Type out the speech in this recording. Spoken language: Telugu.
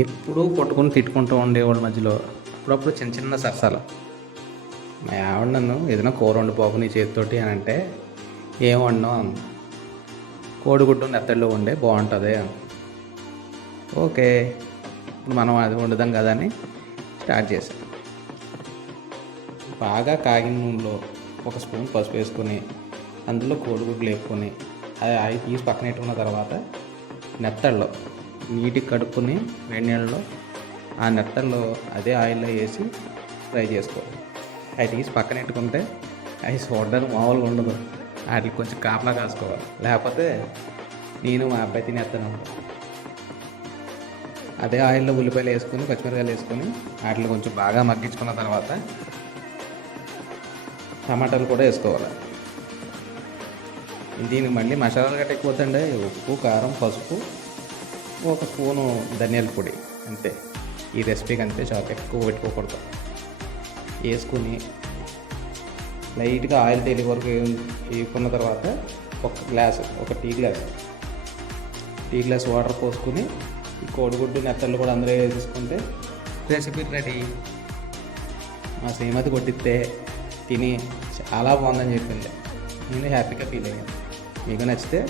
ఎప్పుడూ కొట్టుకొని తిట్టుకుంటూ ఉండేవాళ్ళ మధ్యలో అప్పుడప్పుడు చిన్న చిన్న సరసాలు. మా ఆవిడ నన్ను ఏదైనా కూర వండు బాబు నీ చేతితోటి అని అంటే ఏం వండను అంది. కోడిగుడ్డు నెత్తళ్ళు వండే బాగుంటుంది అంది. ఓకే, ఇప్పుడు మనం అది వండుదాం కదా అని స్టార్ట్ చేసాం. బాగా కాగిన నూనెలో ఒక స్పూన్ పసుపు వేసుకొని అందులో కోడిగుడ్లు వేసుకొని అది ఆయిల్ తీసి పక్కన పెట్టుకున్న తర్వాత నెత్తళ్ళు నీటికి కడుక్కొని వేడి నీళ్ళలో ఆ నెత్తళ్ళు అదే ఆయిల్లో వేసి ఫ్రై చేసుకోవాలి. అవి తీసి పక్కన పెట్టుకుంటే అవి చూడడానికి మామూలుగా ఉండదు. వాటికి కొంచెం కాపలా కాసుకోవాలి, లేకపోతే నేను మా అబ్బాయి తినేస్తాను. అదే ఆయిల్లో ఉల్లిపాయలు వేసుకొని పచ్చిమిరకాయలు వేసుకొని వాటిని కొంచెం బాగా మగ్గించుకున్న తర్వాత టమాటాలు కూడా వేసుకోవాలి. దీనికి మళ్ళీ మసాలాలు గట్ట ఎక్కువతండి. ఉప్పు, కారం, పసుపు, ఒక స్పూను ధనియాల పొడి, అంతే. ఈ రెసిపీకి అంతే, చాలా ఎక్కువ పెట్టుకోకూడదు. వేసుకుని లైట్గా ఆయిల్ తేలి వరకు వేసుకున్న తర్వాత ఒక టీ గ్లాస్ వాటర్ పోసుకుని ఈ కోడిగుడ్డు నెత్తళ్ళు కూడా అందరూ వేసుకుంటే రెసిపీ రెడీ. మా శ్రీమతి కొట్టిస్తే తిని చాలా బాగుందని చెప్పింది. నేను హ్యాపీగా ఫీల్ అయ్యాను. మీకు నచ్చితే